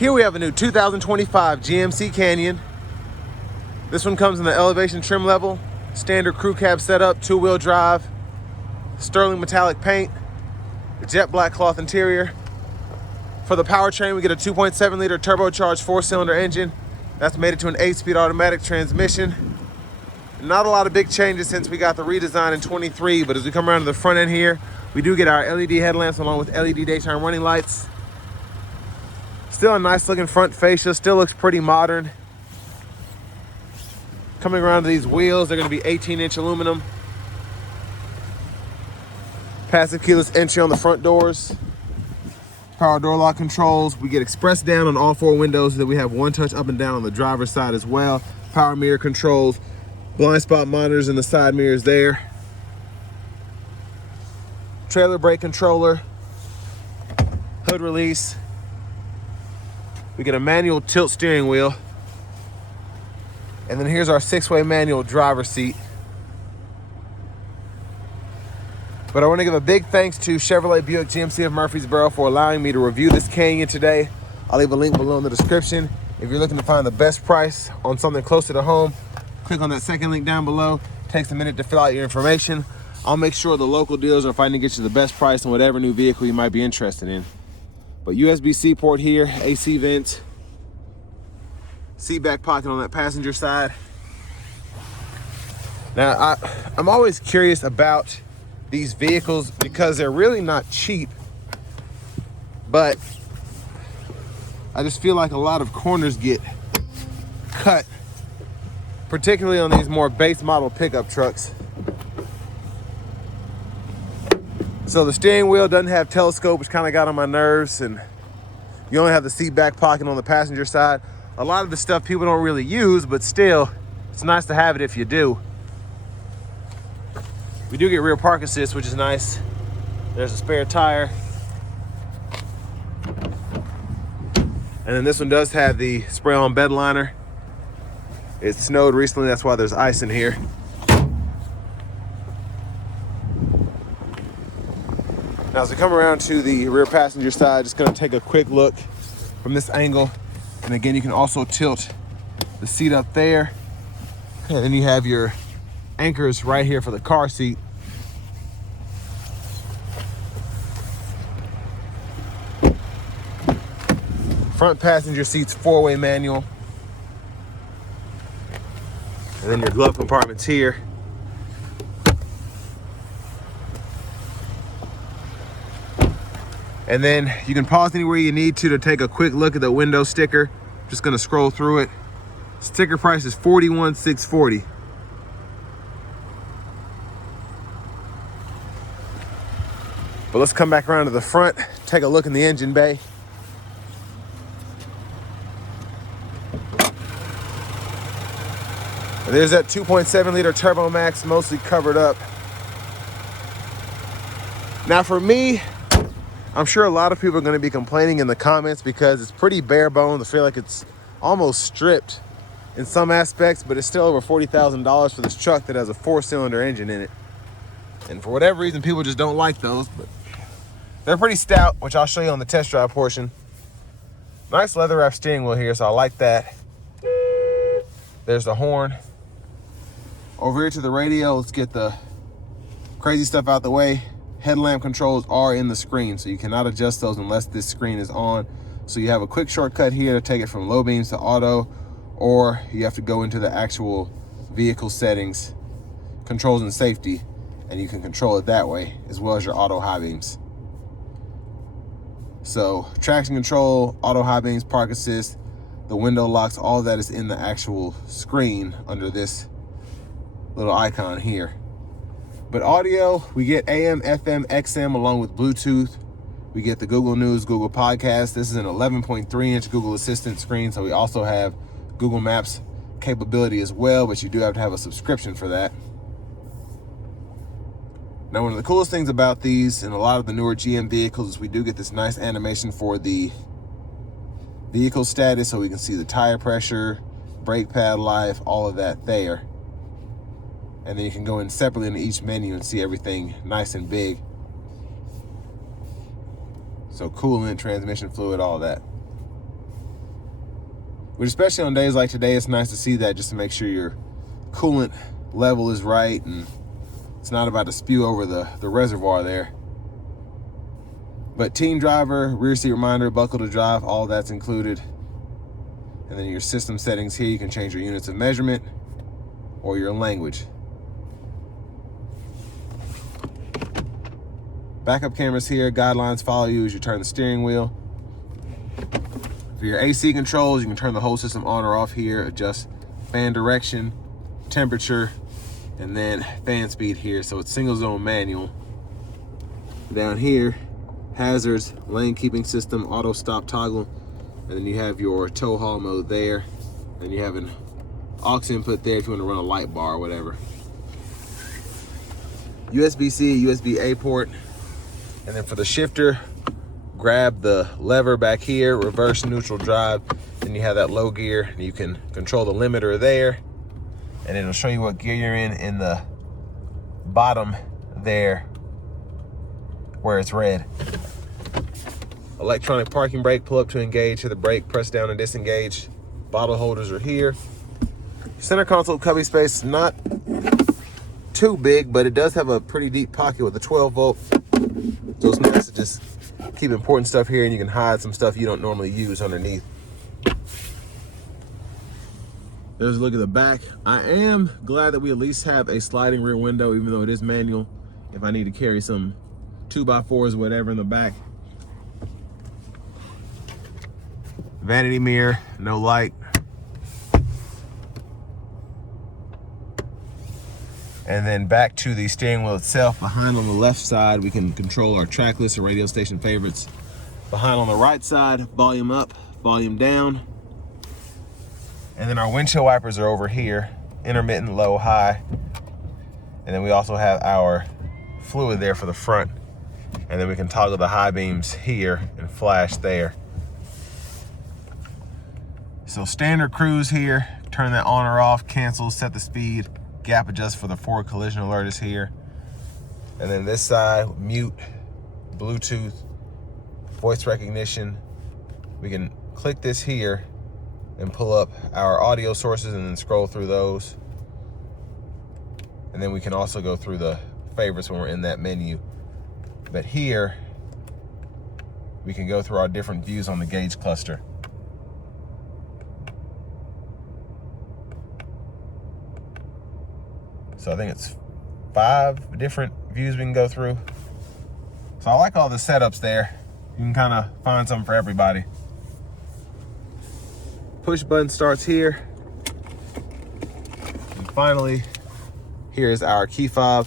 Here we have a new 2025 GMC Canyon. This one comes in the elevation trim level, standard crew cab setup, two-wheel drive, sterling metallic paint, jet black cloth interior. For the powertrain, we get a 2.7 liter turbocharged 4-cylinder engine. That's made it to an 8-speed automatic transmission. Not a lot of big changes since we got the redesign in 23, but as we come around to the front end here, we do get our LED headlamps along with LED daytime running lights. Still a nice looking front fascia, still looks pretty modern. Coming around to these wheels, they're gonna be 18-inch aluminum. Passive keyless entry on the front doors. Power door lock controls. We get express down on all 4 windows, so that we have one touch up and down on the driver's side as well. Power mirror controls, blind spot monitors in the side mirrors there. Trailer brake controller, hood release. We get a manual tilt steering wheel. And then here's our 6-way manual driver's seat. But I want to give a big thanks to Chevrolet Buick GMC of Murfreesboro for allowing me to review this Canyon today. I'll leave a link below in the description. If you're looking to find the best price on something closer to home, click on that second link down below. It takes a minute to fill out your information. I'll make sure the local dealers are fighting to get you the best price on whatever new vehicle you might be interested in. But USB-C port here, AC vents, seat back pocket on that passenger side. Now, I'm always curious about these vehicles because they're really not cheap, but I just feel like a lot of corners get cut, particularly on these more base model pickup trucks. So the steering wheel doesn't have telescope, which kind of got on my nerves, and you only have the seat back pocket on the passenger side. A lot of the stuff people don't really use, but still, it's nice to have it if you do. We do get rear park assist, which is nice. There's a spare tire. And then this one does have the spray-on bed liner. It snowed recently, that's why there's ice in here. Now, as we come around to the rear passenger side, just gonna take a quick look from this angle. And again, you can also tilt the seat up there. And then you have your anchors right here for the car seat. Front passenger seat's 4-way manual. And then your glove compartment's here. And then you can pause anywhere you need to take a quick look at the window sticker. Just gonna scroll through it. Sticker price is $41,640. But let's come back around to the front, take a look in the engine bay. And there's that 2.7 liter Turbo Max, mostly covered up. Now for me, I'm sure a lot of people are going to be complaining in the comments because it's pretty bare bones. I feel like it's almost stripped in some aspects, but it's still over $40,000 for this truck that has a 4-cylinder engine in it. And for whatever reason, people just don't like those, but they're pretty stout, which I'll show you on the test drive portion. Nice leather wrap steering wheel here, so I like that. There's the horn. Over here to the radio, let's get the crazy stuff out the way. Headlamp controls are in the screen, so you cannot adjust those unless this screen is on. So you have a quick shortcut here to take it from low beams to auto, or you have to go into the actual vehicle settings, controls and safety, and you can control it that way, as well as your auto high beams. So traction control, auto high beams, park assist, the window locks, all of that is in the actual screen under this little icon here. But audio, we get AM, FM, XM along with Bluetooth. We get the Google News, Google Podcast. This is an 11.3-inch Google Assistant screen, so we also have Google Maps capability as well, but you do have to have a subscription for that. Now, one of the coolest things about these and a lot of the newer GM vehicles is we do get this nice animation for the vehicle status, so we can see the tire pressure, brake pad life, all of that there. And then you can go in separately into each menu and see everything nice and big. So coolant, transmission fluid, all that. Which, especially on days like today, it's nice to see that, just to make sure your coolant level is right and it's not about to spew over the reservoir there. But teen driver, rear seat reminder, buckle to drive, all that's included. And then your system settings here, you can change your units of measurement or your language. Backup cameras here, guidelines follow you as you turn the steering wheel. For your AC controls, you can turn the whole system on or off here, adjust fan direction, temperature, and then fan speed here. So it's single zone manual. Down here, hazards, lane keeping system, auto stop toggle, and then you have your tow haul mode there. And you have an aux input there if you want to run a light bar or whatever. USB-C, USB-A port. And then for the shifter, grab the lever back here, reverse, neutral, drive. Then you have that low gear, and you can control the limiter there. And it'll show you what gear you're in the bottom there where it's red. Electronic parking brake, pull up to engage, hit the brake, press down to disengage. Bottle holders are here. Center console cubby space, not too big, but it does have a pretty deep pocket with a 12 volt. So it's nice to just keep important stuff here, and you can hide some stuff you don't normally use underneath. There's a look at the back. I am glad that we at least have a sliding rear window, even though it is manual, if I need to carry some 2x4s, whatever in the back. Vanity mirror, no light. And then back to the steering wheel itself. Behind on the left side, we can control our track list or radio station favorites. Behind on the right side, volume up, volume down. And then our windshield wipers are over here, intermittent, low, high. And then we also have our fluid there for the front. And then we can toggle the high beams here and flash there. So standard cruise here, turn that on or off, cancel, set the speed, gap adjust for the forward collision alert is here. And then this side, mute, Bluetooth, voice recognition. We can click this here and pull up our audio sources and then scroll through those. And then we can also go through the favorites when we're in that menu. But here, we can go through our different views on the gauge cluster. So I think it's 5 different views we can go through. So I like all the setups there. You can kind of find something for everybody. Push button starts here. And finally, here's our key fob.